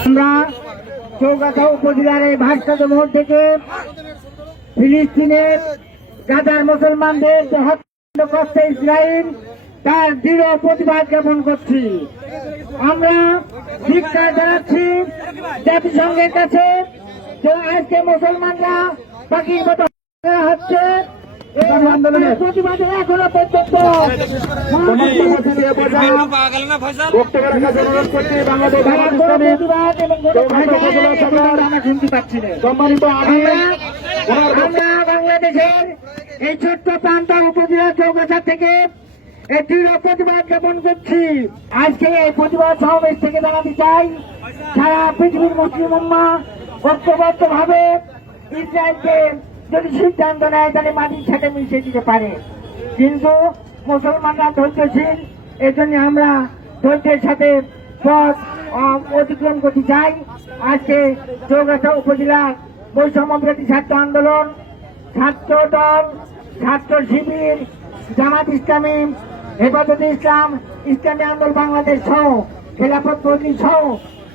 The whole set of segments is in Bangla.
আমরা চৌগাছা উপজেলার এই ভাস্কর্য মোড় থেকে ফিলিস্তিনের গাজার মুসলমানদের হত্যা করছে ইসরায়েল তার দৃঢ় প্রতিবাদ জ্ঞাপন করছি। আমরা শিক্ষা জানাচ্ছি জাতিসংঘের কাছে যে আজকে মুসলমানরা পাখির মতো হচ্ছে প্রতিবাদে এখনও পর্যন্ত বাংলাদেশের এই ছোট্ট প্রান্ত উপজেলা চৌকাছা থেকে এই দৃঢ় প্রতিবাদ জ্ঞাপন করছি। আজকে এই প্রতিবাদ সমাবেশ থেকে জানাতে চাই, সারা পৃথিবীর মুসলিম উম্মা ঐক্যবদ্ধ ভাবে ইসরায়েলকে যদি সিদ্ধান্ত নেয়, তাহলে মাটির সাথে মিশিয়ে দিতে পারে। কিন্তু মুসলমানরা ধৈর্যশীল, এজন্য আমরা ধৈর্যের সাথে পথ অতিক্রম করতে চাই। আজকে চৌগাছা উপজেলার বৈষম্য বিরোধী ছাত্র আন্দোলন, ছাত্র দল, ছাত্র শিবির, জামাত ইসলামী হেফাজতে ইসলাম, ইসলামী আন্দোলন বাংলাদেশ সহ খেলাফত মন্ত্রী সহ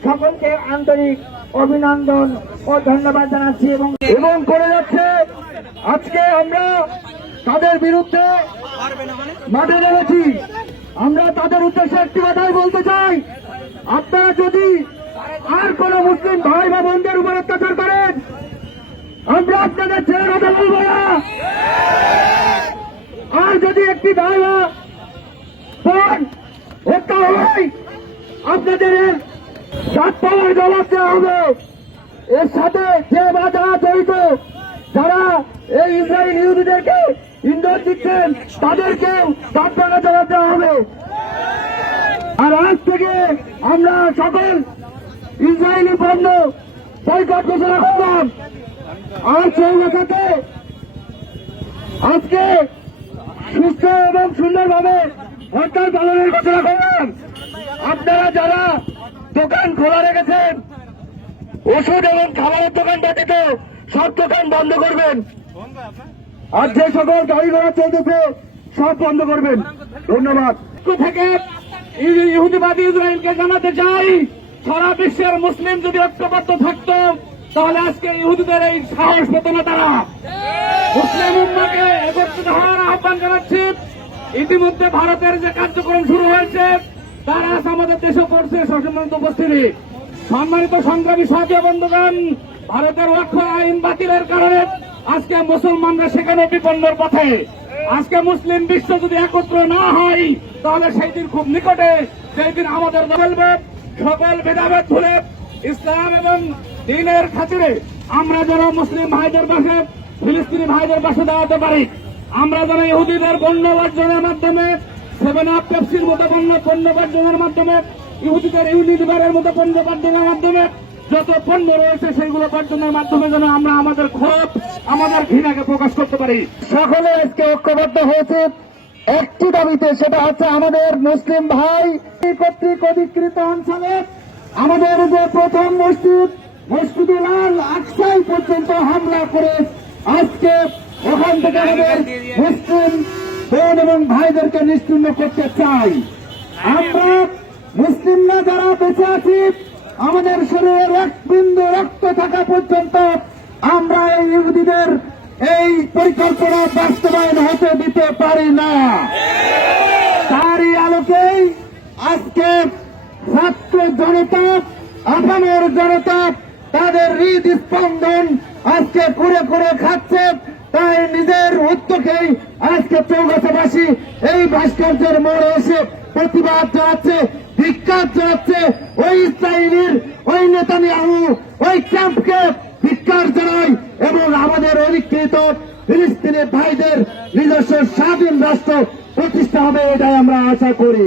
সকলকে আন্তরিক অভিনন্দন ও ধন্যবাদ জানাচ্ছি এবং এবং করে যাচ্ছে। আজকে আমরা তাদের বিরুদ্ধে মাঠে নেমেছি। আমরা তাদের উদ্দেশ্যে একটি কথাই বলতে চাই। আপনারা যদি আর কোন মুসলিম ভাই বা বোনদের উপর অত্যাচার করেন, আমরা আপনাদের ছেড়ে কথা বলব না। আর যদি একটি ভাই বা বোন হত্যা হয়। আপনাদের পাওয়ার জবাব দেওয়া হবে। এর সাথে যে বা জড়িত, যারা এই ইসরায়েল ইহুদিদেরকে ইন্ধন দিচ্ছেন, তাদেরকেও পাওয়ার জবাব দেওয়া হবে। আর আজ থেকে আমরা সকল ইসরায়েলি পণ্য বয়কট ঘোষণা করলাম। আর চৌমাথাতে আজকে সুস্থ এবং সুন্দরভাবে হরতাল পালনের ঘোষণা করলাম। আপনারা যারা দোকান খোলা রেখেছেন, ওষুধ এবং খাবারের দোকান ব্যতীত সব দোকান বন্ধ করবেন। আর যে সকল গাড়ি ঘোড়া চলতেছে, সব বন্ধ করবেন। ধন্যবাদ। থেকে ইহুদিবাদী ইসরায়েলকে জানাতে চাই, সারা বিশ্বের মুসলিম যদি ঐক্যবদ্ধ থাকতো, তাহলে আজকে ইহুদিদের এই সাহস পেত না তারা। মুসলিম উম্মাকে ইতিমধ্যে ভারতের যে কার্যক্রম শুরু হয়েছে, তারা আজ আমাদের দেশে পড়ছে সসম্মানিত উপস্থিতি। সম্মানিত সংগ্রামী সাথী বন্ধুগণ, ভারতের লক্ষ্য আইন বাতিলের কারণে আজকে মুসলমানরা সেখানে বিপন্নর পথে। আজকে মুসলিম বিশ্ব যদি একত্র না হয়, তাহলে সেই দিন খুব নিকটে, সেই দিন আমাদের বলবে, সকল ভেদাভেদ ভুলে ইসলাম এবং দিনের খাতিরে আমরা যেন মুসলিম ভাইদের পাশে, ফিলিস্তিনি ভাইদের পাশে দাঁড়াতে পারি। আমরা যেন ইহুদিদের পণ্য বর্জনের মাধ্যমে সেভেন আপ পেপসির মতো পণ্য পণ্য বর্জনের মাধ্যমে, ইহুদিদের ইউনিলিভারের মতো পণ্য বর্জনের মাধ্যমে, যত পণ্য রয়েছে সেইগুলো বর্জনের মাধ্যমে যেন আমরা আমাদের ক্ষোভ, আমাদের ঘৃণাকে প্রকাশ করতে পারি। সকলে আজকে ঐক্যবদ্ধ হয়েছে। একটি দাবিতে সেটা হচ্ছে আমাদের মুসলিম ভাই কর্তৃক অধিকৃত অঞ্চলে। আমাদের যে প্রথম মসজিদ, মসজিদুল আল আকসাই পর্যন্ত হামলা করে আজকে ওখান থেকে আমাদের মুসলিম বোন এবং ভাইদেরকে নিশ্চিন্ন করতে চাই। আমরা মুসলিমরা যারা বেঁচে আছি, আমাদের শরীরের এক বিন্দু রক্ত থাকা পর্যন্ত আমরা এই ইহুদিদের এই পরিকল্পনা বাস্তবায়ন হতে দিতে পারি না। তারই আলোকেই আজকে ছাত্র জনতা আপামর জনতা তাদের হৃদ স্পন্দন আজকে করে করে খাচ্ছে। তাই নিজের উদ্যোগেই আজকে চৌগাছাবাসী এই ভাস্কর্যের মোড়ে এসে প্রতিবাদ জানাচ্ছে ধিক্ষার জানাচ্ছে ওই ইসরায়েলির ওই নেতানিয়াহু ওই ক্যাম্পকে ধিক্ষার জানাই এবং আমাদের অধিকৃত ফিলিস্তিনের ভাইদের নিজস্ব স্বাধীন রাষ্ট্র প্রতিষ্ঠা হবে এটাই আমরা আশা করি।